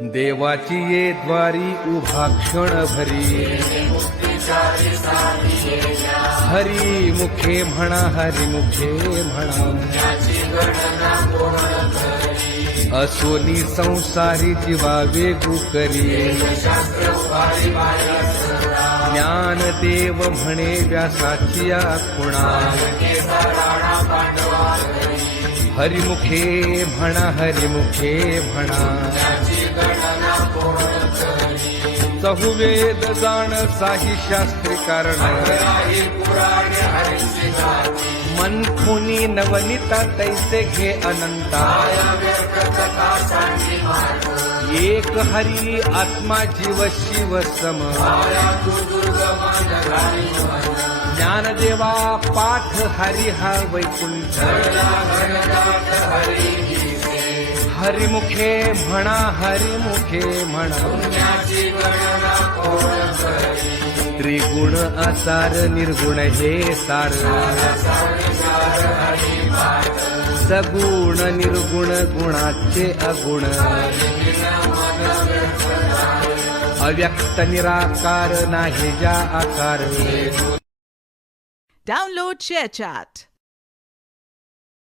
देवाची ये द्वारी उभा क्षण भरी हरी मुखे म्हणा हरी मुखे म्हणा असोनी संसारी जीवा वेगू करी ज्ञानदेव म्हणे व्यासाची खुणा हरिमुखे म्हणा हरिमुखे म्हणा चहुवेद जाण साही शास्त्री कारण मन खुनी नवनिता तैसे घे अनंता एक हरी आत्मा जीव शिव सम ज्ञानदेवा पाठ हरी हा वैकुंठ हरिमुखे म्हणा हरिमुखे म्हणा त्रिगुण आसार निर्गुण हे सार सगुण निर्गुण गुणाचे अगुण अव्यक्त निराकार नाही ज्या आकार Download ShareChat.